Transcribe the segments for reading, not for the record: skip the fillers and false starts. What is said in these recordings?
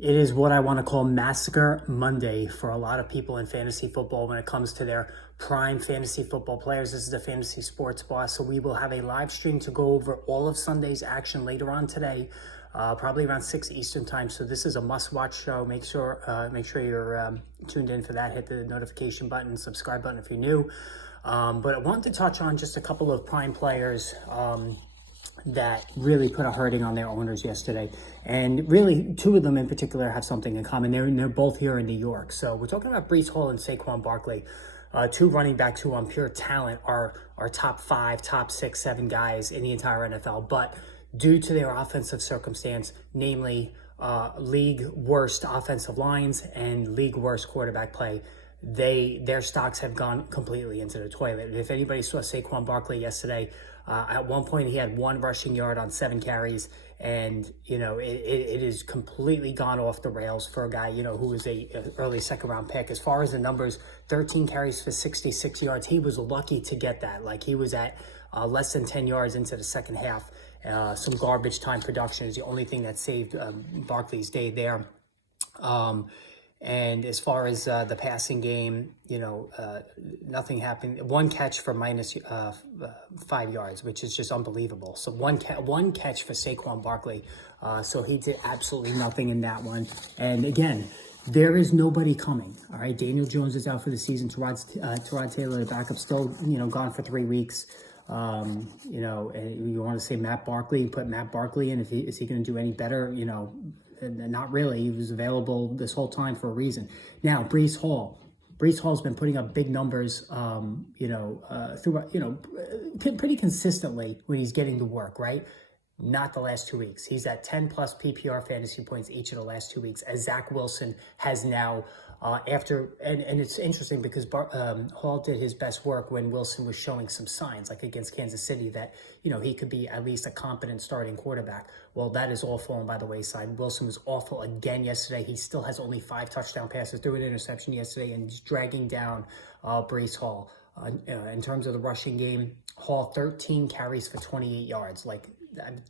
It is what I want to call Massacre Monday for a lot of people in fantasy football when it comes to their prime fantasy football players. This is the Fantasy Sports Boss, so we will have a live stream to go over all of Sunday's action later on today, probably around 6 Eastern time. So this is a must-watch show. Make sure you're tuned in for that. Hit the notification button, subscribe button if you're new. But I wanted to touch on just a couple of prime players that really put a hurting on their owners yesterday. And really, two of them in particular have something in common. They're both here in New York. So we're talking about Breece Hall and Saquon Barkley, two running backs who on pure talent are top 5, top 6, 7 guys in the entire NFL. But due to their offensive circumstance, namely league worst offensive lines and league worst quarterback play, their stocks have gone completely into the toilet. If anybody saw Saquon Barkley yesterday, at one point he had 1 rushing yard on 7 carries, and it is completely gone off the rails for a guy who was a early second round pick. As far as the numbers, 13 carries for 66 yards. He was lucky to get that. Like, he was at less than 10 yards into the second half. Some garbage time production is the only thing that saved Barkley's day there. And as far as the passing game, nothing happened. 1 catch for minus 5 yards, which is just unbelievable. So one catch for Saquon Barkley. So he did absolutely nothing in that one. And again, there is nobody coming. All right, Daniel Jones is out for the season. Tyrod Taylor, the backup, still gone for 3 weeks. And you want to say Matt Barkley, put Matt Barkley in. Is he going to do any better? Not really. He was available this whole time for a reason. Now, Breece Hall. Breece Hall's been putting up big numbers, pretty consistently when he's getting to work, right? Not the last 2 weeks. He's at 10 plus PPR fantasy points each of the last 2 weeks, as Zach Wilson has now and it's interesting because Hall did his best work when Wilson was showing some signs, like against Kansas City, that he could be at least a competent starting quarterback. Well, that is all fallen by the wayside. Wilson was awful again yesterday. He still has only 5 touchdown passes, threw an interception yesterday, and he's dragging down Breece Hall. In terms of the rushing game, Hall 13 carries for 28 yards, like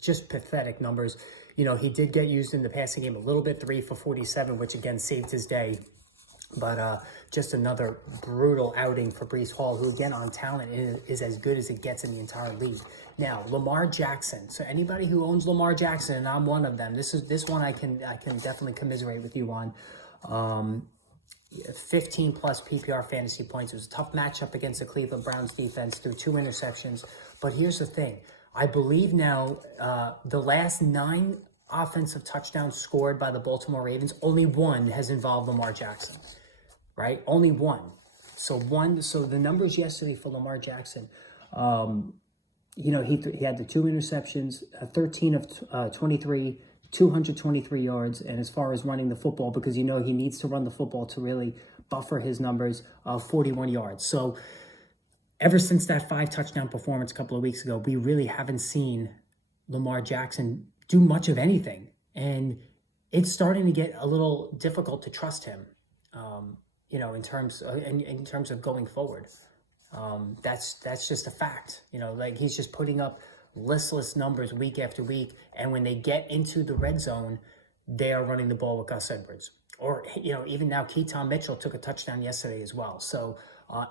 just pathetic numbers. He did get used in the passing game a little bit, 3 for 47, which again saved his day. But just another brutal outing for Breece Hall, who again on talent is as good as it gets in the entire league. Now, Lamar Jackson. So anybody who owns Lamar Jackson, and I'm one of them, this one I can definitely commiserate with you on. 15 plus PPR fantasy points. It was a tough matchup against the Cleveland Browns defense through 2 interceptions. But here's the thing. I believe now the last 9 offensive touchdowns scored by the Baltimore Ravens, only 1 has involved Lamar Jackson, right? Only 1. So the numbers yesterday for Lamar Jackson, he had the 2 interceptions, 13 of 23, 223 yards. And as far as running the football, because he needs to run the football to really buffer his numbers, 41 yards. So ever since that 5 touchdown performance a couple of weeks ago, we really haven't seen Lamar Jackson do much of anything. And it's starting to get a little difficult to trust him, in terms of going forward. That's just a fact. Like, he's just putting up listless numbers week after week. And when they get into the red zone, they are running the ball with Gus Edwards. Or, even now, Keaton Mitchell took a touchdown yesterday as well. So,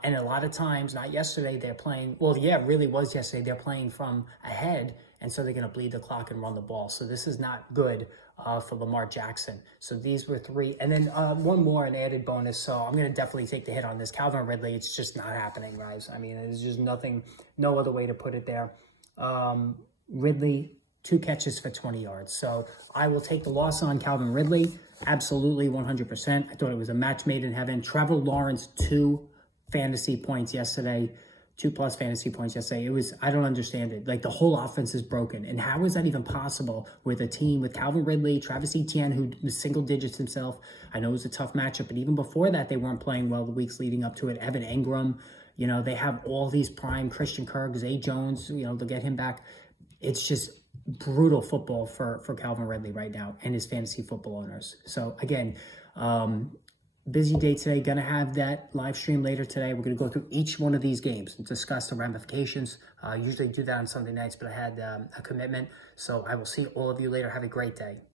and a lot of times, not yesterday, they're playing, well, yeah, it really was yesterday, they're playing from ahead, and so they're going to bleed the clock and run the ball. So this is not good for Lamar Jackson. So these were 3. And then one more, an added bonus. So I'm going to definitely take the hit on this. Calvin Ridley, it's just not happening, guys. I mean, there's just no other way to put it there. Ridley, 2 catches for 20 yards. So I will take the loss on Calvin Ridley. Absolutely, 100%. I thought it was a match made in heaven. Trevor Lawrence, 2 fantasy points yesterday. 2 plus fantasy points yesterday. I don't understand it. Like, the whole offense is broken. And how is that even possible with a team with Calvin Ridley, Travis Etienne, who was single digits himself? I know it was a tough matchup, but even before that, they weren't playing well the weeks leading up to it. Evan Engram, they have all these prime, Christian Kirk, Zay Jones, they'll get him back. It's just brutal football for Calvin Ridley right now and his fantasy football owners. So again, busy day today. Going to have that live stream later today. We're going to go through each one of these games and discuss the ramifications. I usually do that on Sunday nights, but I had a commitment. So I will see all of you later. Have a great day.